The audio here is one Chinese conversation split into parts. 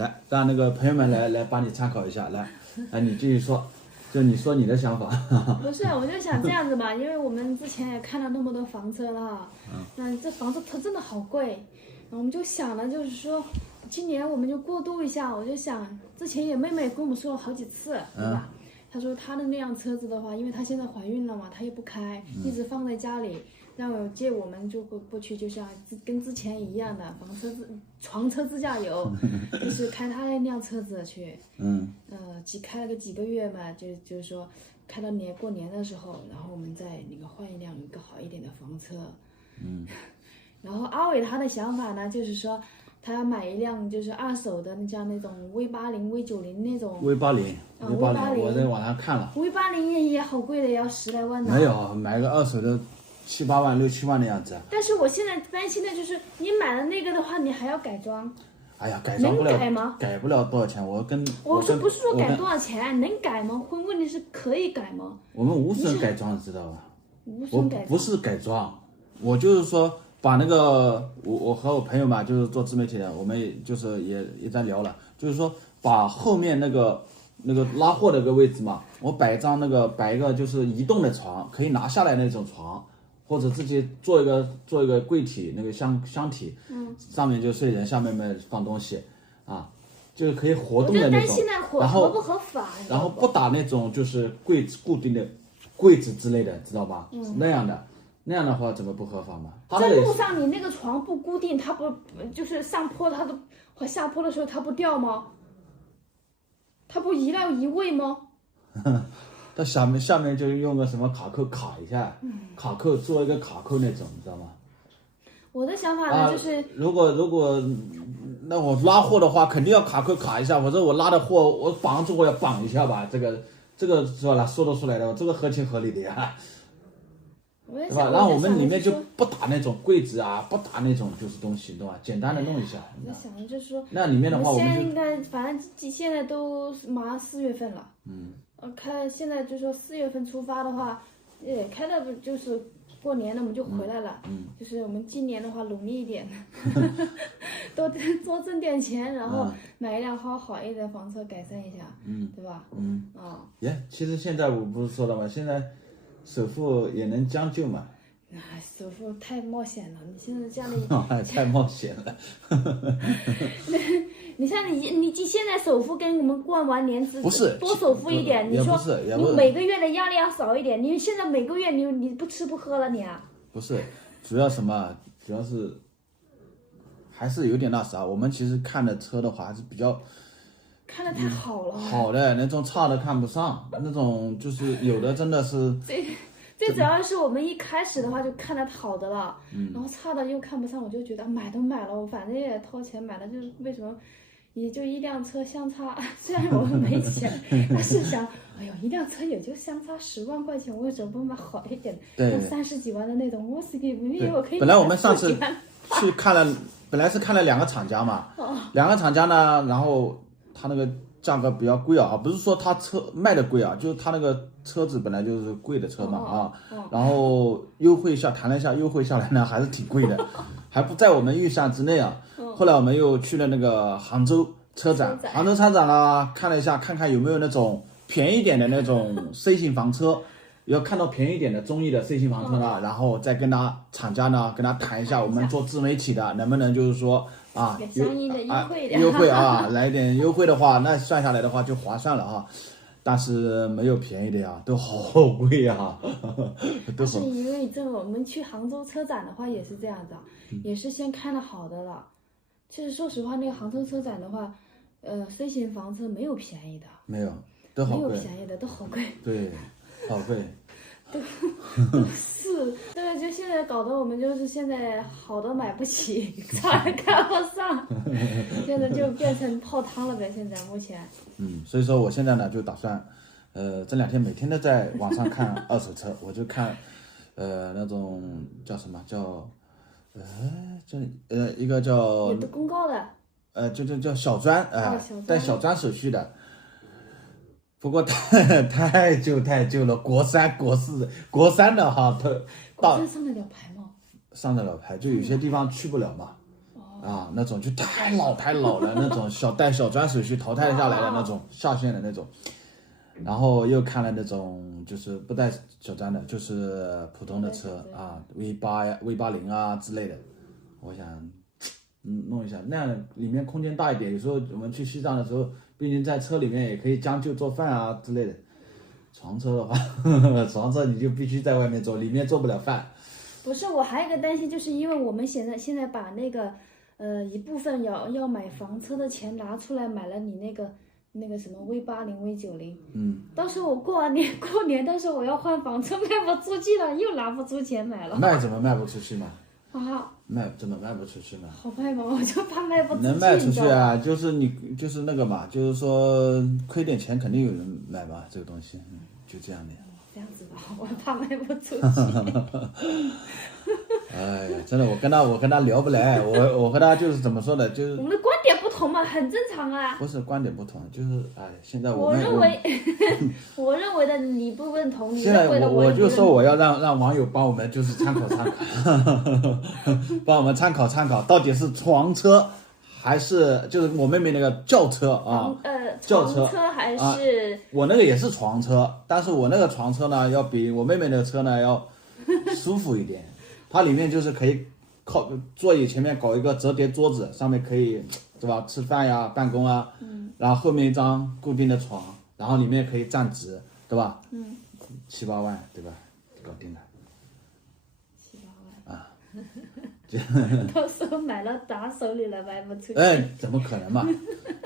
来让那个朋友们来帮你参考一下，来，你继续说，就你说你的想法。不是，我就想这样子嘛，因为我们之前也看了那么多房车了，那这房子它真的好贵，我们就想了，就是说，今年我们就过渡一下，我就想，之前也妹妹跟我们说了好几次，对吧？她说她的那辆车子的话，因为她现在怀孕了嘛，她也不开，一直放在家里，让我借我们就过去，就像跟之前一样的床车自驾游，就是开她那辆车子去，开了个几个月嘛，就是说开到过年的时候，然后我们再那个换一个好一点的房车，然后阿伟他的想法呢，就是说他要买一辆就是二手的，像那种 V80、V90那种。V80，我在网上看了。V80也好贵的，要10来万的。没有，买个二手的7、8万、6、7万的样子。但是我现在担心的就是你买了那个的话，你还要改装。哎呀，改装不了，能改吗？改不了多少钱。我说不是说改多少钱，能改吗？问题是可以改吗？我们无损改装，知道吧？无损改装。不是改装，我就是说把那个我和我朋友嘛，就是做自媒体的，我们就是也在聊了，就是说把后面那个拉货的那个位置嘛，我摆一个就是移动的床，可以拿下来那种床。或者自己做一个柜体，那个箱体，上面就睡人，下面放东西，就是可以活动的那种。然后合不合法？然后不打那种就是固定的柜子之类的，知道吧？那样的话怎么不合法嘛？在路上你那个床不固定，它不就是上坡它都和下坡的时候它不掉吗？它不移来移位吗？它下面就用个什么卡扣卡一下，卡扣做一个卡扣那种，你知道吗？我的想法呢就是，如果那我拉货的话，肯定要卡扣卡一下，或者我拉的货我绑住我要绑一下吧，这个是吧？说得出来的，这个合情合理的呀，对吧？然后我们里面就不打那种柜子啊，不打那种就是东西，对吧？简单的弄一下。我想的就是说，那里面的话，我们现在应该反正现在都马上4月份了，现在就说4月份出发的话，开的不就是过年了，我们就回来了。就是我们今年的话努力一点，多挣点钱，然后买一辆好一点的房车改善一下，对吧？其实现在我不是说了吗？现在首付也能将就嘛。首付太冒险了，你现在家里太冒险了。你像你现在首付跟我们过完年之不是多首付一点，你说你每个月的压力要少一点，你现在每个月你不吃不喝了你啊？不是，主要是还是有点那啥。我们其实看的车的话还是比较看的太好了，好的那种差的看不上，那种就是有的真的是。最主要是我们一开始的话就看到好的了，然后差的又看不上，我就觉得买都买了，我反正也掏钱买了，就是为什么也就一辆车相差，虽然我们没钱，但是想，哎呦，一辆车也就相差10万块钱，我为什么不买好一点的，那30几万的那种，我可以。本来我们上次去看了，本来是看了2个厂家嘛，2个厂家呢，然后他那个价格比较贵啊，不是说他车卖的贵啊，就是他那个车子本来就是贵的车嘛然后谈了一下优惠下来呢，还是挺贵的，还不在我们预算之内啊。后来我们又去了那个杭州车展呢，看了一下，看看有没有那种便宜点的那种 C 型房车，要看到便宜点的中意的 C 型房车呢，然后再跟厂家呢跟他谈一下，我们做自媒体的能不能就是说相应的优惠来一点优惠的话，那算下来的话就划算了啊。但是没有便宜的呀，都好贵呀，但是因为我们去杭州车展的话也是这样的，也是先看了好的了。其实说实话，那个杭州车展的话，C 型房车没有便宜的，没有，都好贵，没有便宜的，都好贵，对，好贵。都是，对，就现在搞得我们就是现在好的买不起，差的看不上，现在就变成泡汤了呗。现在目前，所以说我现在呢就打算，这2天每天都在网上看二手车，我就看，那种叫什么叫，一个叫有的公告的，就叫小专带小专手续的。不过太旧了，国三的哈，国三上得了牌吗？上得了牌，就有些地方去不了嘛。啊，那种就太老了，那种带小砖手续淘汰下来的那种下线的那种。然后又看了那种就是不带小砖的，就是普通的车啊，V8呀、V80啊之类的。我想，弄一下，那样里面空间大一点。有时候我们去西藏的时候，毕竟在车里面也可以将就做饭啊之类的。床车的话，床车你就必须在外面做，里面做不了饭。不是，我还有一个担心，就是因为我们现在把那个一部分要买房车的钱拿出来买了你那个什么 V80 V90，到时候我过年的时候我要换房车卖不出去了，又拿不出钱买了。卖怎么卖不出去嘛？啊，怎么卖不出去嘛？好卖吗？我就怕卖不出去。能卖出去啊，就是就是那个嘛，就是说亏点钱肯定有人买吧，这个东西，就这样的。这样子吧，我怕卖不出去。哎呀，真的，我跟他聊不来，我和他就是怎么说呢，就是我们的观点不同嘛，很正常啊。不是观点不同，就是现在我认为，我认为的你不认同，你现在认为的我就说我要要让网友帮我们就是参考，帮我们参考，到底是床车还是就是我妹妹那个轿车啊？轿车还是、我那个也是床车，但是我那个床车呢要比我妹妹那个车呢要舒服一点。它里面就是可以靠座椅前面搞一个折叠桌子，上面可以对吧吃饭呀、办公啊，然后后面一张固定的床，然后里面可以站直，对吧？7、8万对吧？搞定了。7、8万啊。到时候买了打手里了，卖不出去。哎，怎么可能嘛？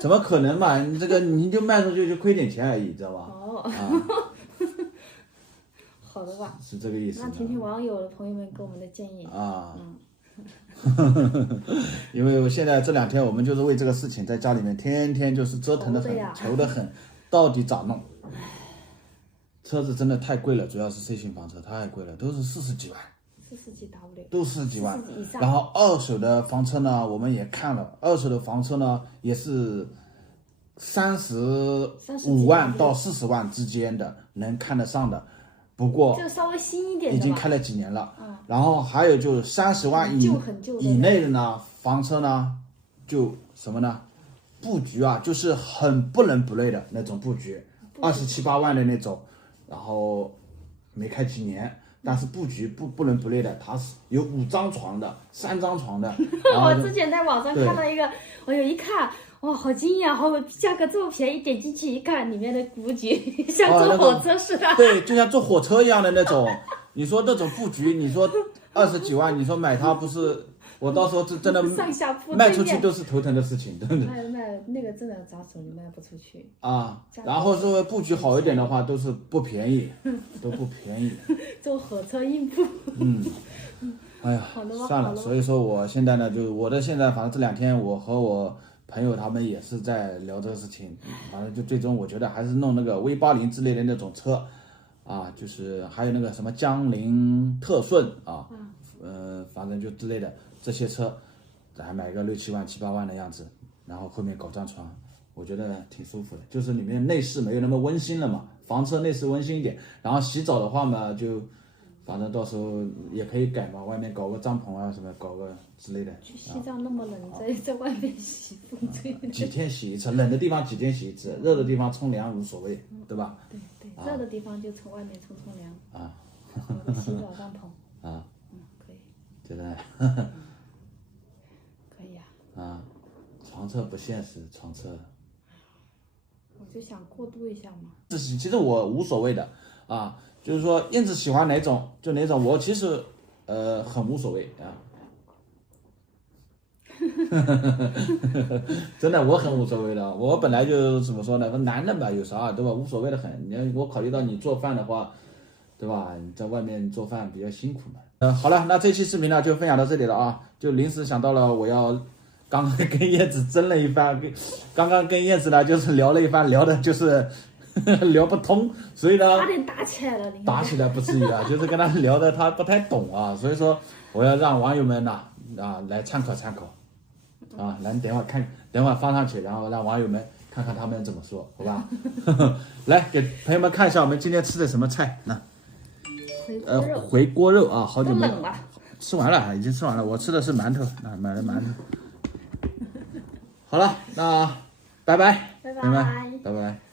怎么可能嘛？你这个你就卖出去就亏点钱而已，知道吧？好的吧？是这个意思。那听听网友的朋友们给我们的建议啊。因为我现在这2天我们就是为这个事情在家里面天天就是折腾的很，愁得很，到底咋弄？车子真的太贵了，主要是 C 型房车太贵了，都是40几万。40几 W， 都40几万，以上。然后二手的房车呢，我们也看了，二手的房车呢也是35万到40万之间的，能看得上的。不过就稍微新一点的已经开了几年了。然后还有就是30万以内的呢，房车呢，就什么呢？布局啊，就是很不伦不类的那种布局，27、8万的那种，然后没开几年。但是布局不伦不类的，它是有5张床的、3张床的。我之前在网上看到一个，我有一看，哇，好惊讶，价格这么便宜，点进去一看，里面的布局像坐火车似的。对，就像坐火车一样的那种。你说那种布局，你说20几万，你说买它不是？我到时候真的上下铺卖出去都是头疼的事情，真的。卖那个真的砸手，你卖不出去啊。然后说布局好一点的话，都是不便宜，都不便宜。坐火车硬铺。哎呀，算了。所以说我现在呢，就是我的现在，反正这2天我和我朋友他们也是在聊这个事情，反正就最终我觉得还是弄那个 V80之类的那种车，啊，就是还有那个什么江铃特顺啊，反正就之类的。这些车，还买个6、7万、7、8万的样子，然后后面搞张床，我觉得挺舒服的。就是里面内饰没有那么温馨了嘛，房车内饰温馨一点。然后洗澡的话嘛，就反正到时候也可以改嘛，外面搞个帐篷啊什么，搞个之类的。去西藏那么冷，在外面洗风吹。几天洗一次，冷的地方几天洗一次，热的地方冲凉无所谓，对吧？对，热的地方就从外面冲凉。啊。洗澡帐篷。啊。可以。觉得。可以啊，床车不现实，床车。我就想过渡一下嘛。其实我无所谓的啊，就是说燕子喜欢哪种就哪种，我其实很无所谓啊。真的我很无所谓的，我本来就怎么说呢，男的吧有啥对吧，无所谓的很。我考虑到你做饭的话，对吧？你在外面做饭比较辛苦嘛。好了，那这期视频呢就分享到这里了啊！就临时想到了，我要刚刚跟燕子争了一番，刚刚跟燕子呢就是聊了一番，聊的就是聊不通，所以呢，差点打起来了。打起来不至于啊，就是跟他聊的他不太懂啊，所以说我要让网友们呢来参考参考啊，来等会儿放上去，然后让网友们看看他们怎么说，好吧？来给朋友们看一下我们今天吃的什么菜呢？回锅肉啊，好久没吃完了，已经吃完了。我吃的是馒头啊，买了馒头，好了，那拜拜，拜拜明白，拜拜。